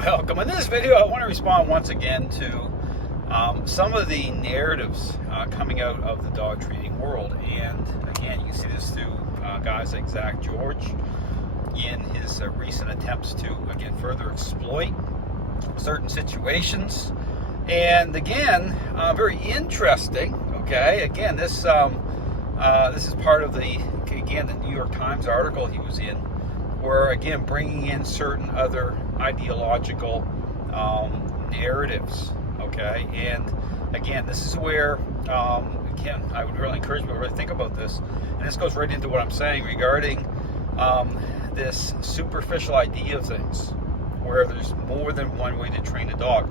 Welcome. In this video, I want to respond once again to some of the narratives coming out of the dog training world. And again, you can see this through guys like Zach George in his recent attempts to, again, further exploit certain situations. And again, very interesting. Okay, again, this is part of the New York Times article he was in, where again bringing in certain other ideological narratives. Okay, and again, this is where again I would really encourage people to really think about this, and this goes right into what I'm saying regarding this superficial idea of things, where there's more than one way to train a dog.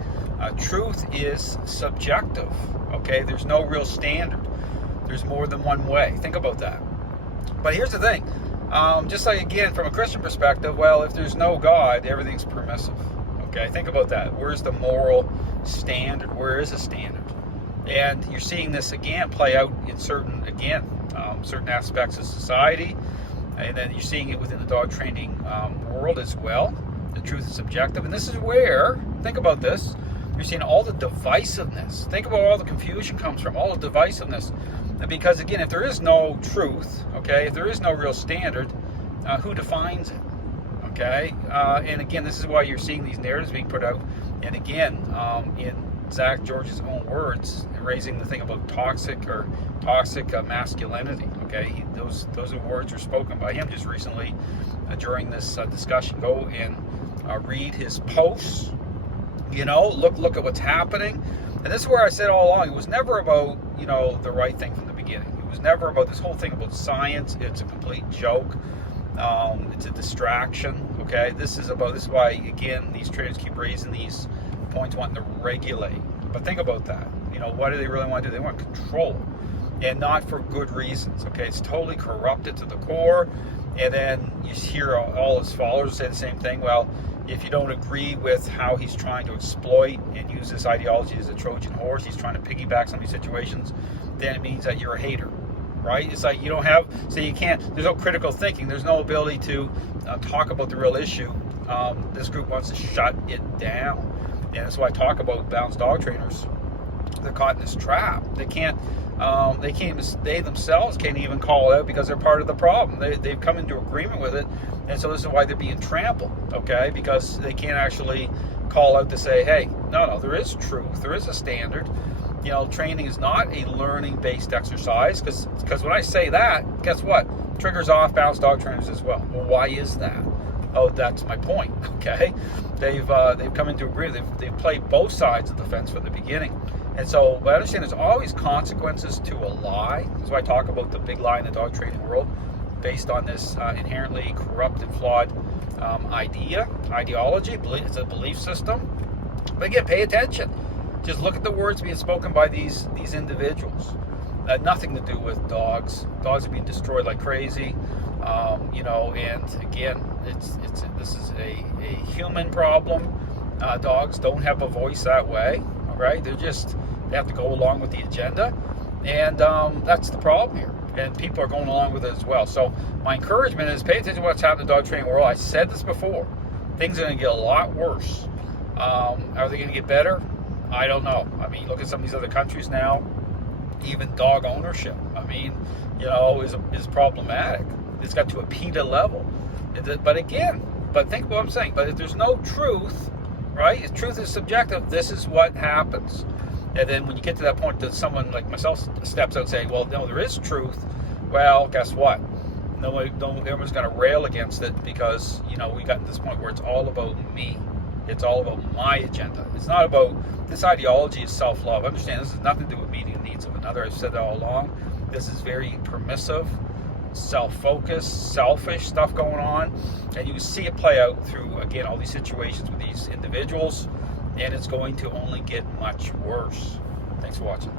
Truth is subjective. Okay, there's no real standard. There's more than one way. Think about that. But here's the thing. Just like, again, from a Christian perspective, well, if there's no God, everything's permissive. Okay, think about that. Where's the moral standard? Where is a standard? And you're seeing this, again, play out in certain aspects of society. And then you're seeing it within the dog training world as well. The truth is subjective. And this is where, think about this, you're seeing all the divisiveness. Think about where all the confusion comes from, all the divisiveness. Because again, if there is no truth, okay, if there is no real standard, who defines it? Okay, and again, this is why you're seeing these narratives being put out. And again, in Zach George's own words, raising the thing about toxic masculinity. Okay, those words were spoken by him just recently during this discussion. Go and read his posts. You know, look at what's happening. And this is where I said all along, it was never about, the right thing from the beginning. It was never about this whole thing about science. It's a complete joke. It's a distraction. Okay, this is why, again, these trainers keep raising these points, wanting to regulate. But think about that. What do they really want to do? They want control, and not for good reasons. Okay, it's totally corrupted to the core. And then you hear all his followers say the same thing. Well, if you don't agree with how he's trying to exploit and use this ideology as a Trojan horse, he's trying to piggyback some of these situations, then it means that you're a hater, right? It's like you can't, there's no critical thinking, there's no ability to talk about the real issue. This group wants to shut it down. And that's why I talk about balanced dog trainers. They're caught in this trap. They themselves can't even call it out because they're part of the problem. They've come into agreement with it. And so this is why they're being trampled, okay? Because they can't actually call out to say, hey, no, there is truth. There is a standard. Training is not a learning-based exercise, because when I say that, guess what? Triggers off balanced dog trainers as well. Well, why is that? Oh, that's my point, okay? They've come into agreement. They've played both sides of the fence from the beginning. And so I understand there's always consequences to a lie. That's why I talk about the big lie in the dog training world, based on this inherently corrupted, flawed ideology. It's a belief system. But again, pay attention. Just look at the words being spoken by these individuals. Nothing to do with dogs. Dogs are being destroyed like crazy. And again, this is a human problem. Dogs don't have a voice that way. All right, they have to go along with the agenda, and that's the problem here. And people are going along with it as well. So my encouragement is pay attention to what's happening in the dog training world. I said this before. Things are going to get a lot worse. Are they going to get better? I don't know. I mean, look at some of these other countries now. Even dog ownership, is problematic. It's got to a PETA level. But think what I'm saying. But if there's no truth, right? If truth is subjective, this is what happens. And then when you get to that point that someone like myself steps out and saying, well, no, there is truth. Well, guess what? Everyone's going to rail against it because, we got to this point where it's all about me. It's all about my agenda. It's not about, this ideology is self-love. Understand, this has nothing to do with meeting the needs of another. I've said that all along. This is very permissive, self-focused, selfish stuff going on. And you can see it play out through, again, all these situations with these individuals. And it's going to only get much worse. Thanks for watching.